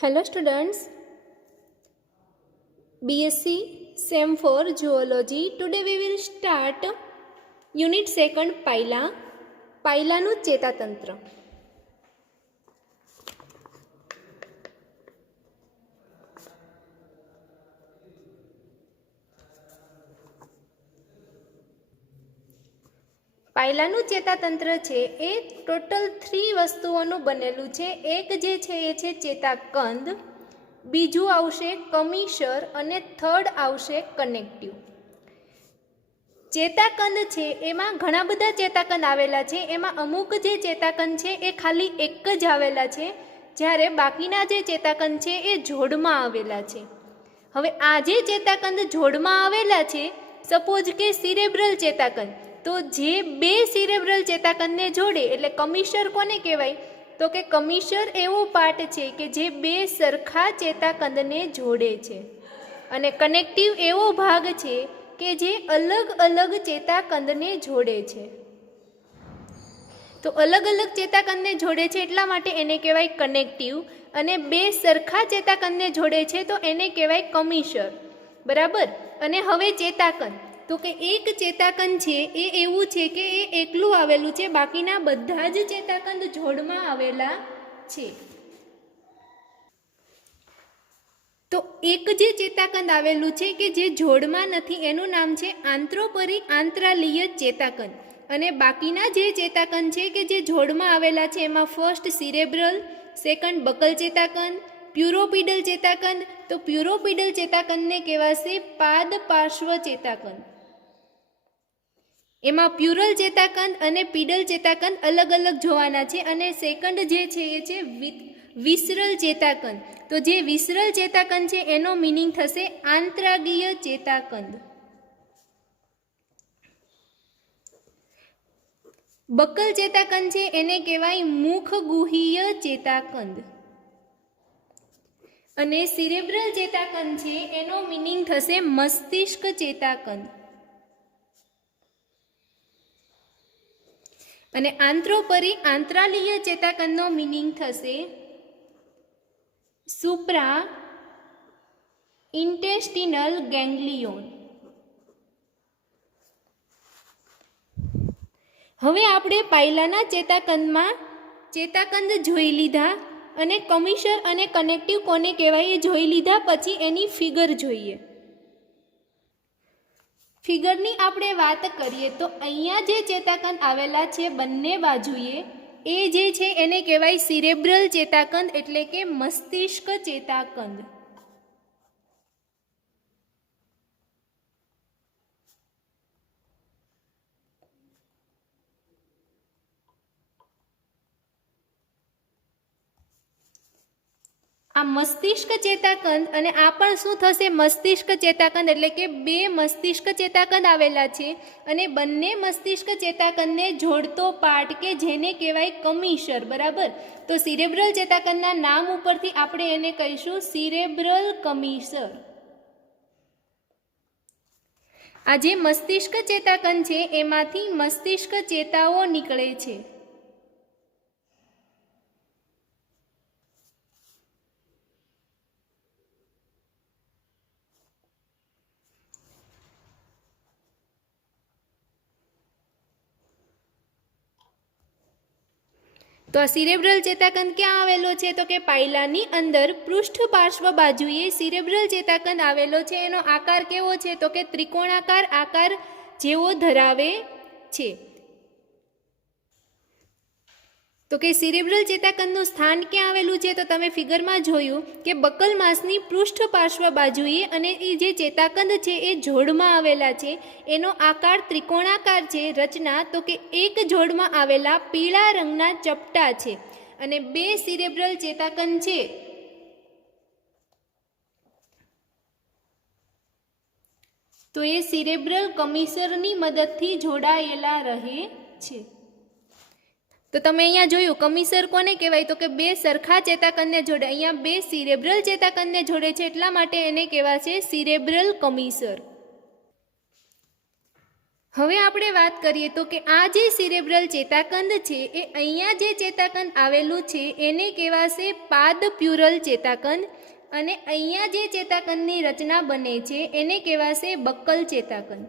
Hello students, BSc SEM for Zoology. Today we will start Unit 2 પાયલાનું ચેતાતંત્ર. પાયલાનું ચેતાતંત્ર છે એ total 3 વસ્તુઓનું બનેલું છે. એક જે છે એ છે ચેતાકંદ, બીજું આવશે કમિશર અને થર્ડ આવશે કનેક્ટિવ. ચેતાકંદ છે એમાં ઘણા બધા ચેતાકંદ આવેલા છે. એમાં અમુક જે ચેતાકંદ છે એ ખાલી એક જ આવેલા છે, જ્યારે બાકીના જે ચેતાકંદ છે એ જોડમાં આવેલા છે. હવે આ જે ચેતાકંદ જોડમાં આવેલા છે, સપોઝ કે સિરેબ્રલ ચેતાકંદ, તો જે બે સિરેબ્રલ ચેતાકંદને જોડે એટલે કમિશર કોને કહેવાય? તો કે કમિશર એવો પાર્ટ છે કે જે બે સરખા ચેતાકંદને જોડે છે, અને કનેક્ટિવ એવો ભાગ છે કે જે અલગ અલગ ચેતાકંદને જોડે છે. તો અલગ અલગ ચેતાકંદને જોડે છે એટલા માટે એને કહેવાય કનેક્ટિવ, અને બે સરખા ચેતાકંદને જોડે છે તો એને કહેવાય કમિશર. બરાબર. અને હવે ચેતાકંદ, તો કે એક ચેતાકંદ છે એ એવું છે કે એ એકલું આવેલું છે, બાકીના બધા જ ચેતાકંદ જોડમાં આવેલા છે. તો એક જે ચેતાકંદ આવેલું છે કે જે જોડમાં નથી એનું નામ છે આંતરોપરી આંતરાલીય ચેતાકંદ, અને બાકીના જે ચેતાકંદ છે કે જે જોડમાં આવેલા છે એમાં ફર્સ્ટ સિરેબ્રલ, સેકન્ડ બકલ ચેતાકંદ, પ્યુરોપીડલ ચેતાકંદ. તો પ્યુરોપીડલ ચેતાકંદને કહેવાશે પાદ પાર્શ્વ ચેતાકંદ. એમાં પ્યુરલ ચેતાકંદ અને પીડલ ચેતાકંદ અલગ અલગ જોવાના છે. અને સેકન્ડ જે છે એ છે વિસરલ ચેતાકંદ. તો જે વિસરલ ચેતાકંદ છે એનો મીનિંગ થશે આંતરાગીય ચેતાકંદ. બકલ ચેતાકંદ છે એને કહેવાય મુખગુહીય ચેતાકંદ. અને સિરેબ્રલ ચેતાકંદ છે એનો મીનિંગ થશે મસ્તિષ્ક ચેતાકંદ. અને આંતરોપરી આંતરાલીય ચેતાકંદનો મીનિંગ થશે સુપ્રા ઇન્ટેસ્ટિનલ ગેંગ્લિયોન. હવે આપણે પાયલાના ચેતાકંદમાં ચેતાકંદ જોઈ લીધા, અને કમિશર અને કનેક્ટિવ કોને કહેવાય એ જોઈ લીધા. પછી એની ફિગર જોઈએ. ફિગરની આપણે વાત કરીએ તો અહીંયા જે ચેતાકંદ આવેલા છે બંને બાજુએ, એ જે છે એને કહેવાય સિરેબ્રલ ચેતાકંદ, એટલે કે મસ્તિષ્ક ચેતાકંદ. આ મસ્તિષ્ક ચેતાકંદ, અને આ પણ શું થશે? મસ્તિષ્ક ચેતાકંદ, એટલે કે બે મસ્તિષ્ક ચેતાકંદ આવેલા છે, અને બંને મસ્તિષ્ક ચેતાકંદને જોડતો પાર્ટ કે જેને કહેવાય કમિશર. બરાબર. તો સિરેબ્રલ ચેતાકંદના નામ ઉપરથી આપણે એને કહીશું સિરેબ્રલ કમિશર. આ જે મસ્તિષ્ક ચેતાકંદ છે એમાંથી મસ્તિષ્ક ચેતાઓ નીકળે છે. તો આ સિરેબ્રલ ચેતાકંદ ક્યાં આવેલો છે? તો કે પાયલાની અંદર પૃષ્ઠ પાર્શ્વ બાજુએ સિરેબ્રલ ચેતાકંદ આવેલો છે. એનો આકાર કેવો છે? તો કે ત્રિકોણાકાર આકાર જેવો ધરાવે છે. તો કે સિરેબ્રલ ચેતાકંદનું સ્થાન ક્યાં આવેલું છે? તો તમે ફિગરમાં જોયું કે બકલ માસની પૃષ્ઠ પાર્શ્વ બાજુએ, અને એ જે ચેતાકંદ છે એ જોડમાં આવેલા છે. એનો આકાર ત્રિકોણાકાર છે. રચના તો કે એક જોડમાં આવેલા પીળા રંગના ચપટા છે, અને બે સિરેબ્રલ ચેતાકંદ છે તો એ સિરેબ્રલ કમિશરની મદદથી જોડાયેલા રહે છે. તો તમે અહીંયા જોયું કમિશર કોને કહેવાય? તો કે બે સરખા ચેતાકંદને જોડે. અહીંયા બે સિરેબ્રલ ચેતાકંદને જોડે છે એટલા માટે એને કહેવાશે સિરેબ્રલ કમિશર. હવે આપણે વાત કરીએ તો કે આ જે સિરેબ્રલ ચેતાકંદ છે એ અહીંયા જે ચેતાકંદ આવેલું છે એને કહેવાશે પાદ પ્યુરલ ચેતાકંદ, અને અહીંયા જે ચેતાકંદની રચના બને છે એને કહેવાશે બક્કલ ચેતાકંદ.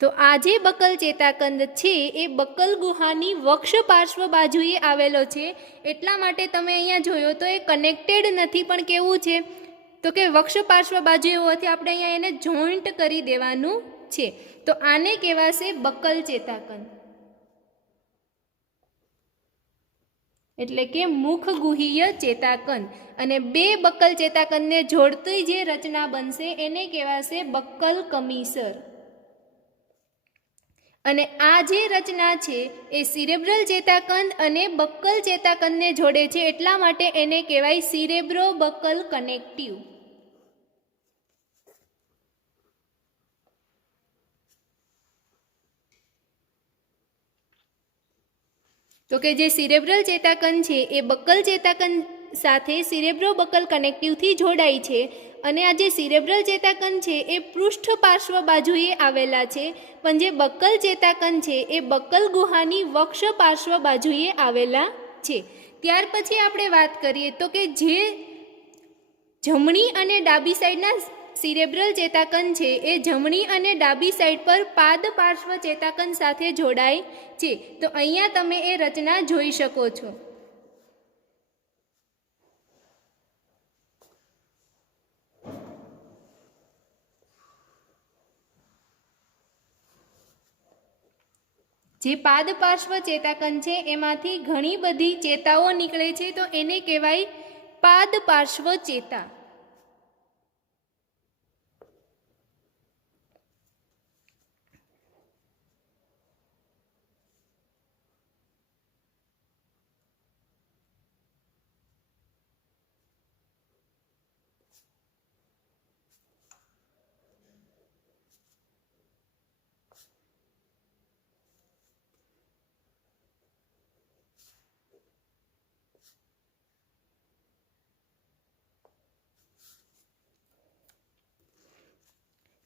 તો આ જે બક્કલ ચેતાકંદ છે એ બક્કલ ગુહાની વક્ષ પાર્શ્વ બાજુએ આવેલો છે, એટલા માટે તમે અહીંયા જોયો તો એ કનેક્ટેડ નથી, પણ કેવું છે તો કે વક્ષ પાર્શ્વ બાજુએ હોવાથી આપણે અહીંયા એને જોઈન્ટ કરી દેવાનું છે. તો આને કહેવાશે બક્કલ ચેતાકંદ, એટલે કે મુખગુહીય ચેતાકંદ. અને બે બક્કલ ચેતાકંદને જોડતી જે રચના બનશે એને કહેવાશે બક્કલ કમીસર. અને આ જે રચના છે એ સિરેબ્રલ ચેતાકંદ અને બક્કલ ચેતાકંદને જોડે છે, એટલા માટે એને કહેવાય સિરેબ્રો બક્કલ કનેક્ટિવ. તો કે જે સિરેબ્રલ ચેતાકંદ છે એ બક્કલ ચેતાકંદ સાથે સિરેબ્રો બક્કલ કનેક્ટિવથી જોડાય છે, અને આ જે સિરેબ્રલ ચેતાકંદ છે એ પૃષ્ઠ પાર્શ્વ બાજુએ આવેલા છે, પણ જે બક્કલ ચેતાકંદ છે એ બક્કલ ગુહાની વક્ષ પાર્શ્વ બાજુએ આવેલા છે. ત્યાર પછી આપણે વાત કરીએ તો કે જે જમણી અને ડાબી સાઈડના સિરેબ્રલ ચેતાકંદ છે એ જમણી અને ડાબી સાઈડ પર પાદ પાર્શ્વ ચેતાકંદ સાથે જોડાય છે. તો અહીંયા તમે એ રચના જોઈ શકો છો. જે પાદ પાર્શ્વ ચેતાકંદ છે એમાંથી ઘણી બધી ચેતાઓ નીકળે છે, તો એને કહેવાય પાદ પાર્શ્વ ચેતા.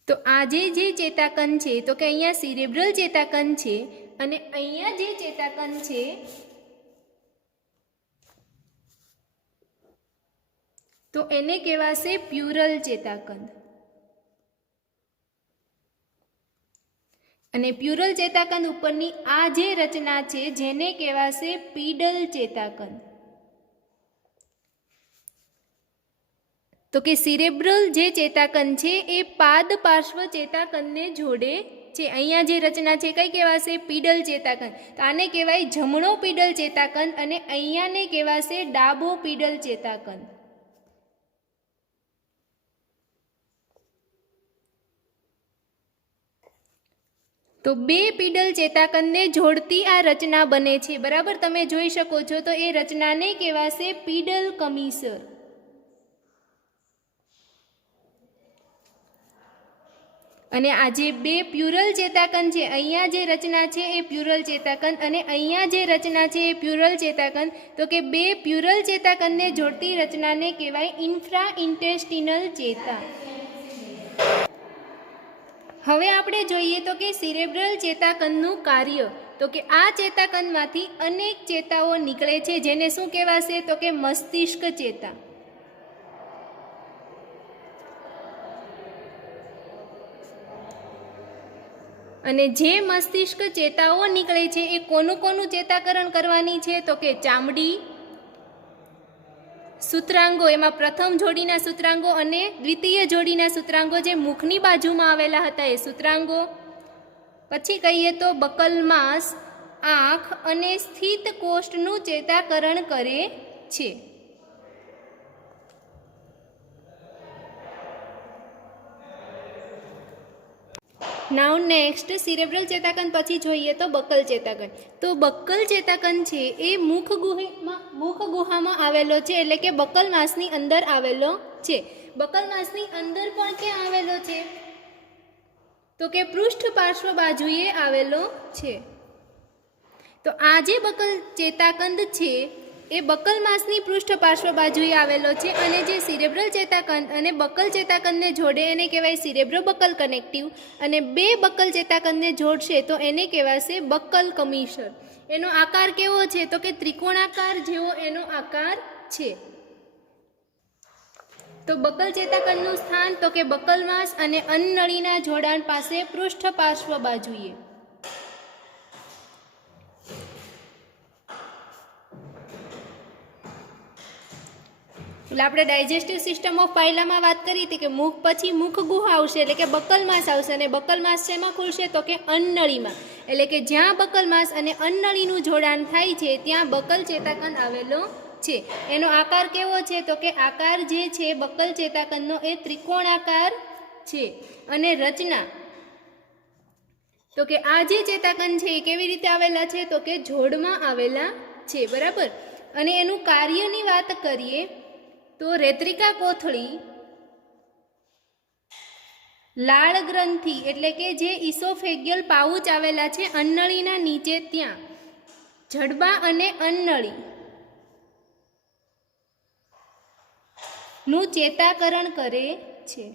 તો આજે જે ચેતાકંદ છે તો કે અહીંયા સિરેબ્રલ ચેતાકંદ છે, અને અહીંયા જે ચેતાકંદ છે તો એને કહેવાશે પ્યુરલ ચેતાકંદ. અને પ્યુરલ ચેતાકંદ ઉપરની આ જે રચના છે જેને કહેવાશે પીડલ ચેતાકંદ. તો કે સિરેબ્રલ જે ચેતાકંદ છે એ પાદ પાર્શ્વ ચેતાકંદને જોડે છે. અહીંયા જે રચના છે કઈ કહેવાશે? પીડલ ચેતાકંદ. તો આને કહેવાય જમણો પીડલ ચેતાકંદ, અને અહીંયાને કહેવાશે ડાબો પીડલ ચેતાકંદ. તો બે પીડલ ચેતાકંદને જોડતી આ રચના બને છે, બરાબર? તમે જોઈ શકો છો. તો એ રચનાને કહેવાશે પીડલ કમીસર. અને આ જે બે પ્યુરલ ચેતાકંદ છે, અહીંયા જે રચના છે એ પ્યુરલ ચેતાકંદ, અને અહીંયા જે રચના છે એ પ્યુરલ ચેતાકંદ. તો કે બે પ્યુરલ ચેતાકંદને જોડતી રચનાને કહેવાય ઇન્ફ્રા ઇન્ટેસ્ટિનલ ચેતા. હવે આપણે જોઈએ તો કે સિરેબ્રલ ચેતાકંદનું કાર્ય. તો કે આ ચેતાકંદમાંથી અનેક ચેતાઓ નીકળે છે, જેને શું કહેવાશે? તો કે મસ્તિષ્ક ચેતા. અને જે મસ્તિષ્ક ચેતાઓ નીકળે છે એ કોનું કોનું ચેતાકરણ કરવાની છે? તો કે ચામડી, સૂત્રાંગો, એમાં પ્રથમ જોડીના સૂત્રાંગો અને દ્વિતીય જોડીના સૂત્રાંગો જે મુખની બાજુમાં આવેલા હતા એ સૂત્રાંગો. પછી કહીએ તો બકલ માંસ, આંખ અને સ્થિત કોષ્ઠનું ચેતાકરણ કરે છે. નાઉ નેક્સ્ટ સિરેબ્રલ ચેતાકંદ પછી જોઈએ તો બક્કલ ચેતાકંદ. તો બક્કલ ચેતાકંદ છે એ મુખ ગુહામાં આવેલો છે, એટલે કે બક્કલ માંસની અંદર આવેલો છે. બક્કલ માંસની અંદર પણ ક્યાં આવેલો છે? તો કે પૃષ્ઠ પાર્શ્વ બાજુએ આવેલો છે. તો આ જે બક્કલ ચેતાકંદ છે એ બકલ માસની પૃષ્ઠ પાર્શ્વ બાજુએ આવેલો છે અને જે સિરેબ્રલ ચેતાકંદ અને બકલ ચેતાકંદને જોડે એને કહેવાય સિરેબ્રો બકલ કનેક્ટિવ, અને બે બકલ ચેતાકંદને જોડશે તો એને કહેવાશે બકલ કમિશર. એનો આકાર કેવો છે? તો કે ત્રિકોણાકાર જેવો એનો આકાર છે. તો બકલ ચેતાકંદનું સ્થાન તો કે બકલ માસ અને અન્નનળીના જોડાણ પાસે પૃષ્ઠ પાર્શ્વ બાજુએ. એટલે આપણે ડાયજેસ્ટિવ સિસ્ટમ ઓફ પાયલામાં વાત કરી હતી કે મુખ પછી મુખ ગુહા આવશે એટલે કે બકલ માસ આવશે, અને બકલ માસ શેમાં ખુલશે? તો કે અન્નનળીમાં. એટલે કે જ્યાં બકલ માસ અને અન્નનળીનું જોડાણ થાય છે ત્યાં બકલ ચેતાકંદ આવેલો છે. એનો આકાર કેવો છે? તો કે આકાર જે છે બકલ ચેતાકંદનો એ ત્રિકોણાકાર છે. અને રચના તો કે આ જે ચેતાકંદ છે એ કેવી રીતે આવેલા છે? તો કે જોડમાં આવેલા છે. બરાબર. અને એનું કાર્યની વાત કરીએ તો રેત્રિકા કોથળી, લાળ ગ્રંથિ એટલે કે જે ઇસોફેગિયલ પાઉચ આવેલા છે અન્નળીના નીચે ત્યાં જડબા અને અન્નળી નું ચેતાકરણ કરે છે.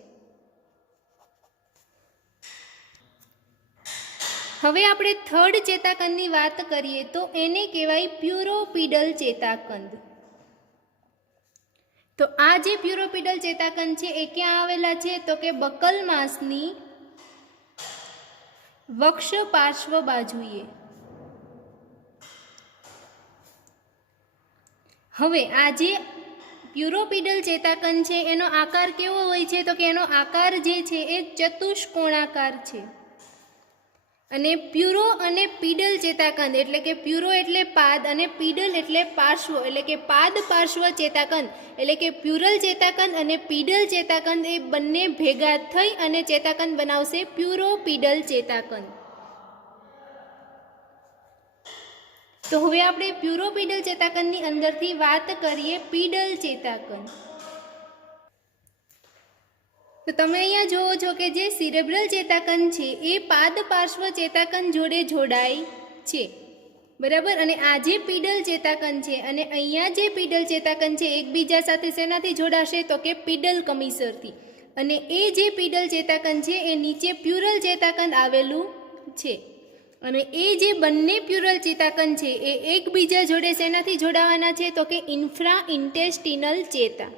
હવે આપણે થર્ડ ચેતાકંદની વાત કરીએ તો એને કહેવાય પ્યુરોપીડલ ચેતાકંદ. તો આ જે પ્યુરોપીડલ ચેતાકંદ છે એ ક્યાં આવેલા છે? તો કે બકલ માસની વક્ષ પાર્શ્વ બાજુએ. હવે આ જે પ્યુરોપીડલ ચેતાકંદ છે એનો આકાર કેવો હોય છે? તો કે એનો આકાર જે છે એ ચતુષ્કોણાકાર છે. અને પ્યુરો અને પીડલ ચેતાકંદ એટલે કે પ્યુરો એટલે પાદ અને પીડલ એટલે પાર્શ્વ એટલે કે પાદ પાર્શ્વ ચેતાકંદ એટલે કે પ્યુરલ ચેતાકંદ અને પીડલ ચેતાકંદ એ બંને ભેગા થઈ અને ચેતાકંદ બનાવશે પ્યુરોપીડલ ચેતાકંદ. તો હવે આપણે પ્યુરોપીડલ ચેતાકંદની અંદરથી વાત કરીએ પીડલ ચેતાકંદ. તો તમે અહીંયા જુઓ છો કે જે સિરેબ્રલ ચેતાકંદ છે એ પાદ પાર્શ્વ ચેતાકંદ જોડે જોડાય છે. બરાબર. અને આ જે પીડલ ચેતાકંદ છે અને અહીંયા જે પીડલ ચેતાકંદ છે એકબીજા સાથે શેનાથી જોડાશે? તો કે પીડલ કમિશરથી. અને એ જે પીડલ ચેતાકંદ છે એ નીચે પ્યુરલ ચેતાકંદ આવેલું છે. અને એ જે બંને પ્યુરલ ચેતાકંદ છે એ એકબીજા જોડે શેનાથી જોડાવાના છે? તો કે ઇન્ફ્રા ઇન્ટેસ્ટિનલ ચેતા.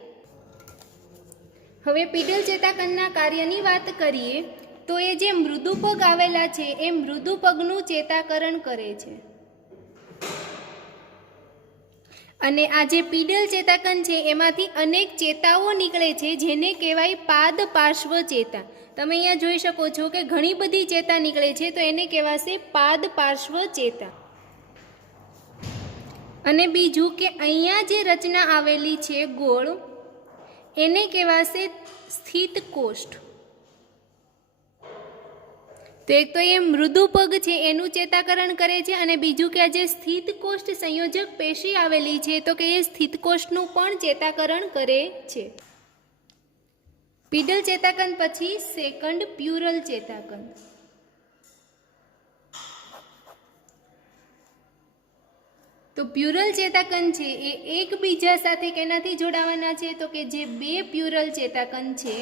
હવે પીડલ ચેતાકંદના કાર્યની વાત કરીએ તો એ જે મૃદુપગ આવેલા છે એ મૃદુપગનું ચેતાકરણ કરે છે. અને આ જે પીડલ ચેતાકંદ છે એમાંથી અનેક ચેતાઓ નીકળે છે જેને કહેવાય પાદ પાર્શ્વ ચેતા. તમે અહીંયા જોઈ શકો છો કે ઘણી બધી ચેતા નીકળે છે તો એને કહેવાશે પાદ પાર્શ્વ ચેતા. અને બીજું કે અહીંયા જે રચના આવેલી છે ગોળ એને કહેવાશે સ્થિત કોષ્ઠ. તો એક તો એ મૃદુપગ છે એનું ચેતાકરણ કરે છે અને બીજું કે આ જે સ્થિત કોષ્ઠ સંયોજક પેશી આવેલી છે તો કે એ સ્થિત કોષ્ઠનું પણ ચેતાકરણ કરે છે. પીડલ ચેતાકંદ પછી સેકન્ડ પ્યુરલ ચેતાકંદ. તો પ્યુરલ ચેતાકંદ છે એ એકબીજા સાથે કેનાથી જોડાવાના છે? તો કે જે બે પ્યુરલ ચેતાકંદ છે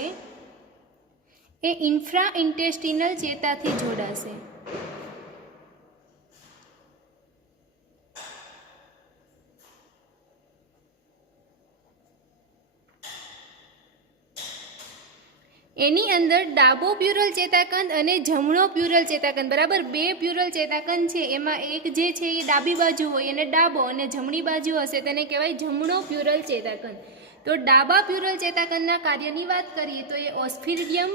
એ ઇન્ફ્રા ઇન્ટેસ્ટિનલ ચેતાથી જોડાશે. એની અંદર ડાબો પ્યુરલ ચેતાકંદ અને જમણો પ્યુરલ ચેતાકંદ. બરાબર. બે પ્યુરલ ચેતાકંદ છે એમાં એક જે છે એ ડાબી બાજુ હોય એને ડાબો અને જમણી બાજુ હશે તેને કહેવાય જમણો પ્યુરલ ચેતાકંદ. તો ડાબા પ્યુરલ ચેતાકંદના કાર્યની વાત કરીએ તો એ ઓસ્ફિરિડિયમ,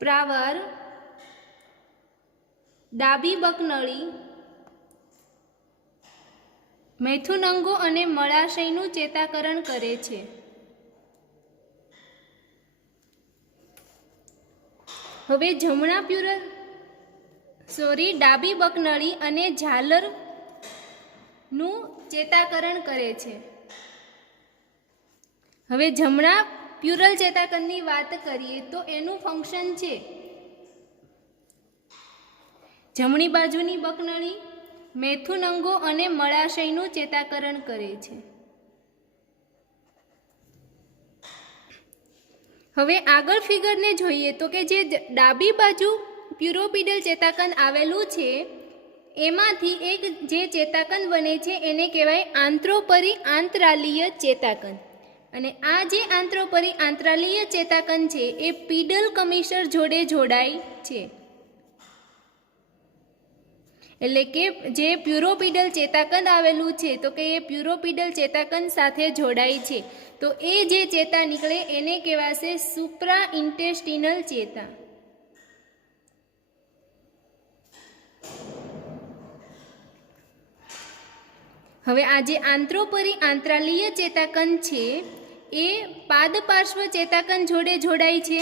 પ્રાવર, ડાબી બકનળી, મૈથુનંગો અને મળાશયનું ચેતાકરણ કરે છે. હવે જમણા ડાબી બકનળી અને ઝાલરનું ચેતાકરણ કરે છે. હવે જમણા પ્યુરલ ચેતાકંદની વાત કરીએ તો એનું ફંક્શન છે જમણી બાજુની બકનળી મેથુનંગો અને મળાશયનું ચેતાકરણ કરે છે. હવે આગળ ફિગરને જોઈએ તો કે જે ડાબી બાજુ પ્યુરોપીડલ ચેતાકંદ આવેલું છે એમાંથી એક જે ચેતાકંદ બને છે એને કહેવાય આંત્રોપરી આંતરાલીય ચેતાકંદ. અને આ જે આંત્રોપરી આંતરાલીય ચેતાકંદ છે એ પીડલ કમિશર જોડે જોડાય છે. એટલે કે જે પ્યુરોપીડલ ચેતાકંદ આવેલું છે તો કે એ પ્યુરોપીડલ ચેતાકંદ સાથે જોડાય છે. તો એ જે ચેતા નીકળે એને કહેવાશે સુપ્રા ઇન્ટેસ્ટિનલ ચેતા. હવે આ જે આંત્રોપરી આંતરાલીય ચેતાકંદ છે એ પાદપાર્શ્વ ચેતાકંદ જોડે જોડાય છે.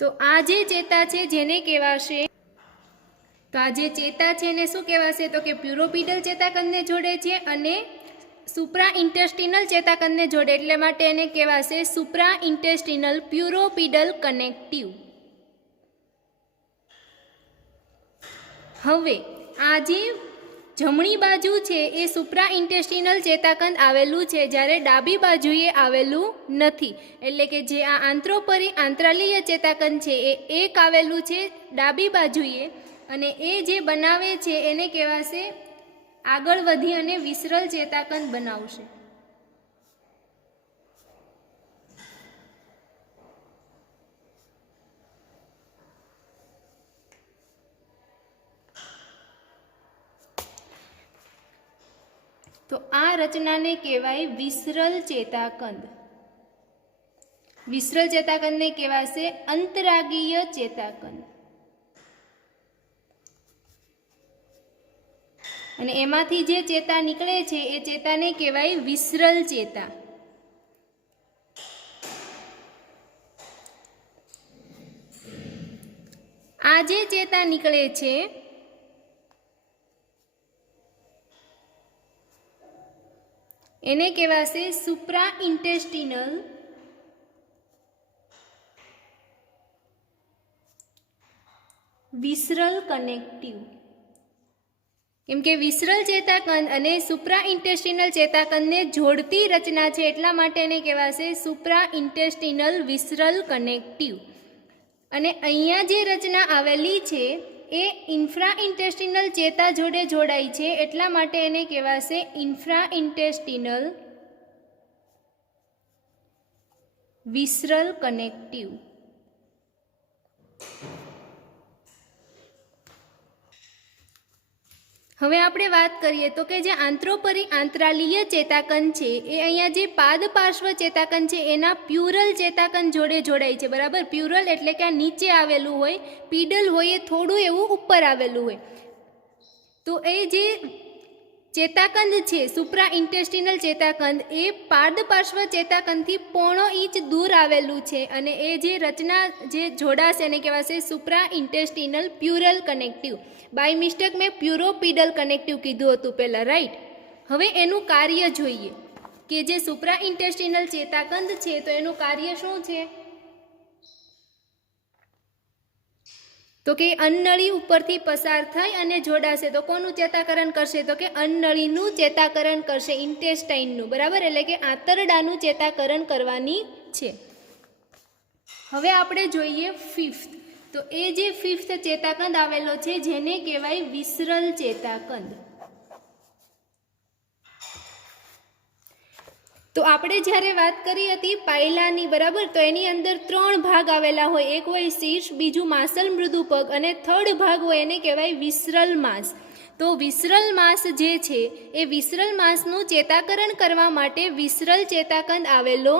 તો આ જે ચેતા છે જેને કહેવાશે, તો આ જે ચેતા છે એને શું કહેવાશે તો કે પ્યુરોપીડલ ચેતાકંદને જોડે છે અને સુપ્રા ઇન્ટેસ્ટિનલ ચેતાકંદને જોડે, એટલે માટે એને કહેવાશે સુપ્રા ઇન્ટેસ્ટિનલ પ્યુરોપીડલ કનેક્ટિવ. હવે આ જે જમણી બાજુ છે એ સુપ્રા ઇન્ટેસ્ટિનલ ચેતાકંદ આવેલું છે, જ્યારે ડાબી બાજુએ આવેલું નથી. એટલે કે જે આ આંત્રોપરી આંતરાલીય ચેતાકંદ છે એ એક આવેલું છે ડાબી બાજુએ અને એ જે બનાવે છે એને કહેવાશે આગળ વધી અને વિસરલ ચેતાકંદ બનાવશે. તો આ રચનાને કહેવાય વિસરલ ચેતાકંદ. વિસરલ ચેતાકંદને કહેવાશે અંતરાગીય ચેતાકંદ. અને એમાંથી જે ચેતા નીકળે છે એ ચેતાને કહેવાય વિસરલ ચેતા. આ જે ચેતા નીકળે છે એને કહેવાશે સુપ્રા ઇન્ટેસ્ટિનલ વિસરલ કનેક્ટિવ. કેમ કે વિસરલ ચેતાકંદ અને સુપ્રા ઇન્ટેસ્ટિનલ ચેતાકંદને જોડતી રચના છે એટલા માટે એને કહેવાશે સુપ્રા ઇન્ટેસ્ટિનલ વિસરલ કનેક્ટિવ. અને અહીંયા જે રચના આવેલી છે એ ઇન્ફ્રા ઇન્ટેસ્ટિનલ ચેતા જોડે જોડાય છે એટલા માટે એને કહેવાશે ઇન્ફ્રા ઇન્ટેસ્ટિનલ વિસરલ કનેક્ટિવ. હવે આપણે વાત કરીએ તો કે જે આંત્રોપરી આંતરાલીય ચેતાકંદ છે એ અહીંયા જે પાદપાર્શ્વ ચેતાકંદ છે એના પ્યુરલ ચેતાકંદ જોડે જોડાય છે. બરાબર, પ્યુરલ એટલે કે આ નીચે આવેલું હોય, પીડલ હોય એ થોડું એવું ઉપર આવેલું હોય. તો એ જે ચેતાકંદ છે સુપ્રા ઇન્ટેસ્ટિનલ ચેતાકંદ એ પાદપાર્શ્વ ચેતાકંદથી 0.5 ઇંચ દૂર આવેલું છે અને એ જે રચના જે જોડાશે એને કહેવાશે સુપ્રા ઇન્ટેસ્ટિનલ પ્યુરલ કનેક્ટિવ. બાય મિસ્ટેક મેં પ્યુરોપીડલ કનેક્ટિવ કીધું હતું પહેલાં, રાઈટ. હવે એનું કાર્ય જોઈએ કે જે સુપ્રા ઇન્ટેસ્ટિનલ ચેતાકંદ છે તો એનું કાર્ય શું છે તો કે અન્નળી ઉપરથી પસાર થઈ અને જોડાશે તો કોનું ચેતાકરણ કરશે તો કે અન્નળીનું ચેતાકરણ કરશે, ઇન્ટેસ્ટાઇનનું. બરાબર, એટલે કે આંતરડાનું ચેતાકરણ કરવાની છે. હવે આપણે જોઈએ ફિફ્થ. તો એ જે ફિફ્થ ચેતાકંદ આવેલો છે જેને કહેવાય વિસરલ ચેતાકંદ. તો આપણે જ્યારે વાત કરી હતી પાયલાની, બરાબર, તો એની અંદર 3 ભાગ આવેલા હોય. એક હોય શીર્ષ, બીજું માસલ મૃદુપગ અને થર્ડ ભાગ હોય એને કહેવાય વિસરલ માંસ. તો વિસરલ માંસ જે છે એ વિસરલ માંસનું ચેતાકરણ કરવા માટે વિસરલ ચેતાકંદ આવેલો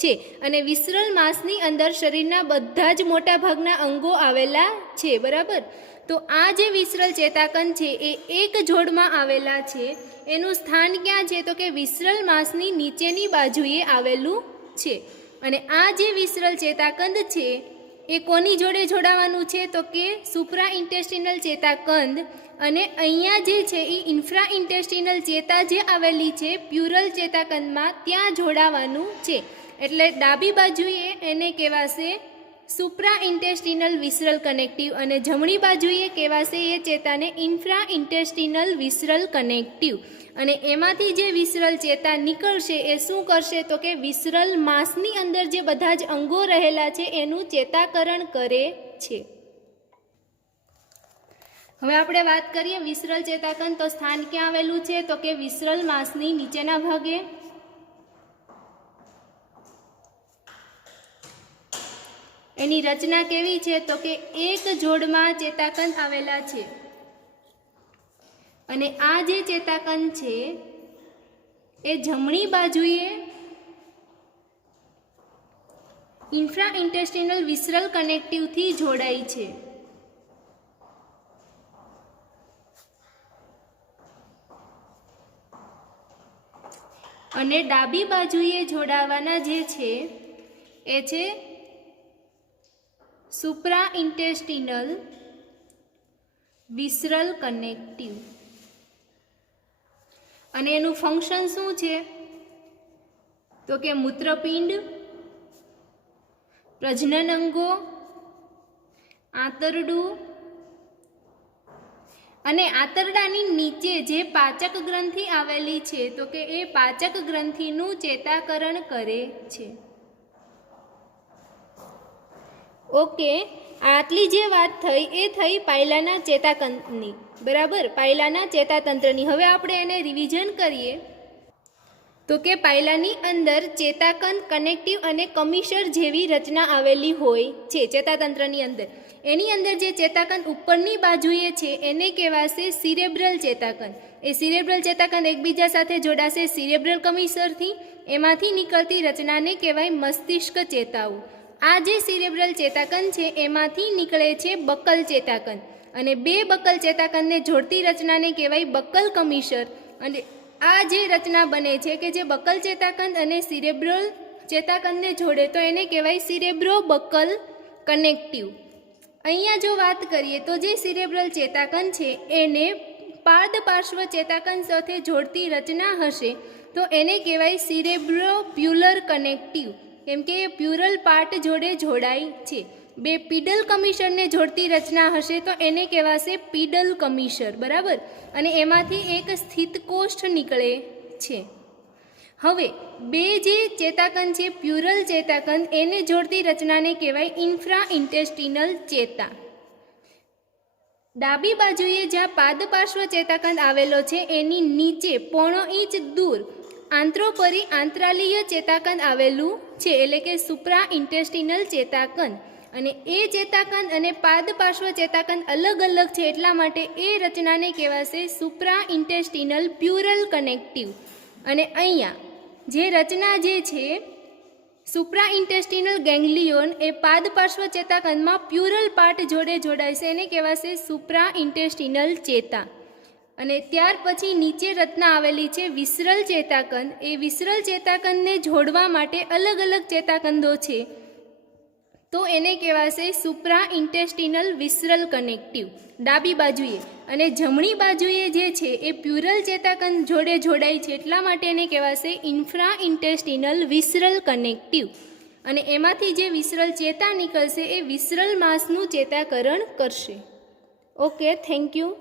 છે. અને વિસરલ માંસની અંદર શરીરના બધા જ મોટા ભાગના અંગો આવેલા છે. બરાબર, તો આ જે વિસરલ ચેતાકંદ છે એ એક જોડમાં આવેલા છે. એનું સ્થાન ક્યાં છે તો કે વિસરલ માંસની નીચેની બાજુએ આવેલું છે. અને આ જે વિસરલ ચેતાકંદ છે એ કોની જોડે જોડાવાનું છે તો કે સુપ્રા ઇન્ટેસ્ટિનલ ચેતાકંદ અને અહીંયા જે છે એ ઇન્ફ્રા ઇન્ટેસ્ટિનલ ચેતા જે આવેલી છે પ્યુરલ ચેતાકંદમાં ત્યાં જોડાવાનું છે. એટલે ડાબી બાજુએ એને કહેવાશે સુપ્રા ઇન્ટેસ્ટિનલ વિસરલ કનેક્ટિવ અને જમણી બાજુએ કહેવાશે એ ચેતાને ઇન્ફ્રા ઇન્ટેસ્ટિનલ વિસરલ કનેક્ટિવ. અને એમાંથી જે વિસરલ ચેતા નીકળશે એ શું કરશે તો કે વિસરલ માસની અંદર જે બધા જ અંગો રહેલા છે એનું ચેતાકરણ કરે છે. હવે આપણે વાત કરીએ વિસરલ ચેતાકણ તો સ્થાન ક્યાં આવેલું છે તો કે વિસરલ માસની નીચેના ભાગે. એની રચના કેવી છે તો કે એક જોડમાં ચેતાકંદ આવેલા છે અને આ જે ચેતાકંદ છે એ જમણી બાજુએ ઇન્ફ્રા ઇન્ટેસ્ટિનલ વિસરલ કનેક્ટિવથી જોડાય છે અને ડાબી બાજુએ જોડાવાના જે છે એ છે સુપ્રા ઇન્ટેસ્ટિનલ વિસરલ કનેક્ટિવ. અને એનું ફંક્શન શું છે તો કે મૂત્રપિંડ, પ્રજનન અંગો, આંતરડું અને આંતરડાની નીચે જે પાચક ગ્રંથિ આવેલી છે તો કે એ પાચક ગ્રંથિનું ચેતાકરણ કરે છે. ઓકે, આટલી જે વાત થઈ એ થઈ પાયલાના ચેતાતંત્રની, બરાબર, પાયલાના ચેતાતંત્રની. હવે આપણે એને રિવિઝન કરીએ તો કે પાયલાની અંદર ચેતાકંદ, કનેક્ટિવ અને કમિશર જેવી રચના આવેલી હોય છે ચેતાતંત્રની અંદર. એની અંદર જે ચેતાકંદ ઉપરની બાજુએ છે એને કહેવાશે સિરેબ્રલ ચેતાકંદ. એ સિરેબ્રલ ચેતાકંદ એકબીજા સાથે જોડાશે સિરેબ્રલ કમિશરથી. એમાંથી નીકળતી રચનાને કહેવાય મસ્તિષ્ક ચેતાઓ. આ જે સિરેબ્રલ ચેતાકંદ છે એમાંથી નીકળે છે બક્કલ ચેતાકંદ અને બે બક્કલ ચેતાકંદને જોડતી રચનાને કહેવાય બક્કલ કમિશર. અને આ જે રચના બને છે કે જે બક્કલ ચેતાકંદ અને સિરેબ્રલ ચેતાકંદને જોડે તો એને કહેવાય સિરેબ્રો બક્કલ કનેક્ટિવ. અહીંયા જો વાત કરીએ તો જે સિરેબ્રલ ચેતાકંદ છે એને પાદ પાર્શ્વ ચેતાકંદ સાથે જોડતી રચના હશે તો એને કહેવાય સિરેબ્રો પ્યુલર કનેક્ટિવ, કેમ કે એ પ્યુરલ પાર્ટ જોડે જોડાય છે. બે પીડલ કમિશરને જોડતી રચના હશે તો એને કહેવાશે પીડલ કમિશર, બરાબર. અને એમાંથી એક સ્થિત કોષ્ઠ નીકળે છે. હવે બે જે ચેતાકંદ છે પ્યુરલ ચેતાકંદ એને જોડતી રચનાને કહેવાય ઇન્ફ્રા ઇન્ટેસ્ટિનલ ચેતા. ડાબી બાજુએ જ્યાં પાદ પાર્શ્વ ચેતાકંદ આવેલો છે એની નીચે 0.5 ઇંચ દૂર આંત્રોપરી આંતરાલીય ચેતાકંદ આવેલું છે, એટલે કે સુપ્રા ઇન્ટેસ્ટિનલ ચેતાકંદ. અને એ ચેતાકંદ અને પાદ પાર્શ્વ ચેતાકંદ અલગ અલગ છે એટલા માટે એ રચનાને કહેવાશે સુપ્રા ઇન્ટેસ્ટિનલ પ્યુરલ કનેક્ટિવ. અને અહીંયા જે રચના જે છે સુપ્રા ઇન્ટેસ્ટિનલ ગેંગ્લિયોન એ પાદ પાર્શ્વ ચેતાકંદમાં પ્યુરલ પાર્ટ જોડે જોડાય છે, એને કહેવાશે સુપ્રા ઇન્ટેસ્ટિનલ ચેતા. અને ત્યાર પછી નીચે રચના આવેલી છે વિસરલ ચેતાકંદ. એ વિસરલ ચેતાકંદને જોડવા માટે અલગ અલગ ચેતાકંદો છે તો એને કહેવાશે સુપ્રા ઇન્ટેસ્ટિનલ વિસરલ કનેક્ટિવ ડાબી બાજુએ. અને જમણી બાજુએ જે છે એ પ્યુરલ ચેતાકંદ જોડે જોડાય છે એટલા માટે એને કહેવાશે ઇન્ફ્રા ઇન્ટેસ્ટિનલ વિસરલ કનેક્ટિવ. અને એમાંથી જે વિસરલ ચેતા નીકળશે એ વિસરલ માસનું ચેતાકરણ કરશે. Okay, thank you.